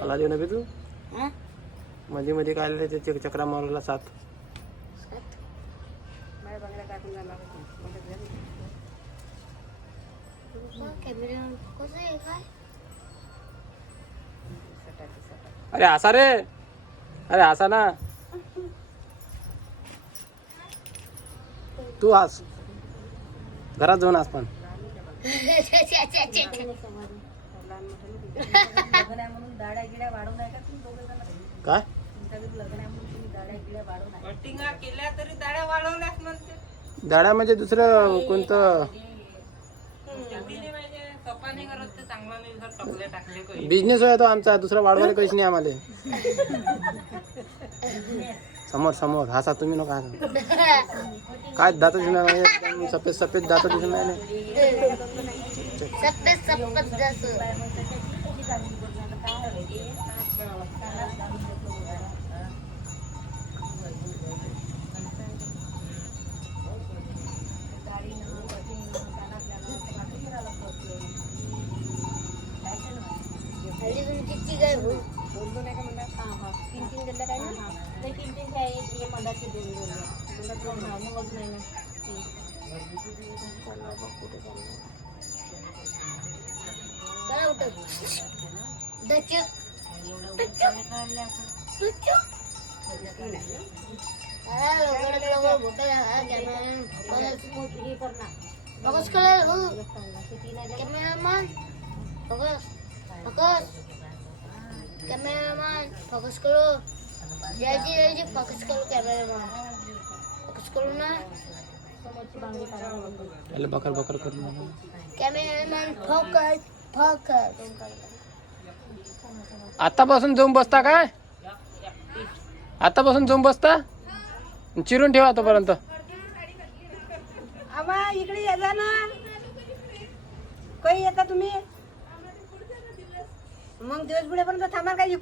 आला देऊ नका तू मध्ये मध्ये काय आलं ते चक्रा मारला 7 अरे हसा रे अरे हसा ना तू हस घरात जाऊन हस पण काय दाड्या म्हणजे दुसरं कोणतं बिझनेस होय तो आमचा दुसरा वाढवायला काहीच नाही आम्हाला समोर समोर हसा तुम्ही नका हसा काय दात दिसणार नाही सफेद सफेद दात दिसणार नाही कैमरामैन फोकस करो जल्दी फोकस करो कैमरामैन फोकस करो ना पहले बकर बकर कर कैमरामैन फोकस फोकस आतापासून जाऊन बसता काय आतापासून जाऊन बसता चिरून ठेवा तोपर्यंत आवा इकडे या जा ना काही येता तुम्ही मग दिवस बुड्यापर्यंत थांबा काय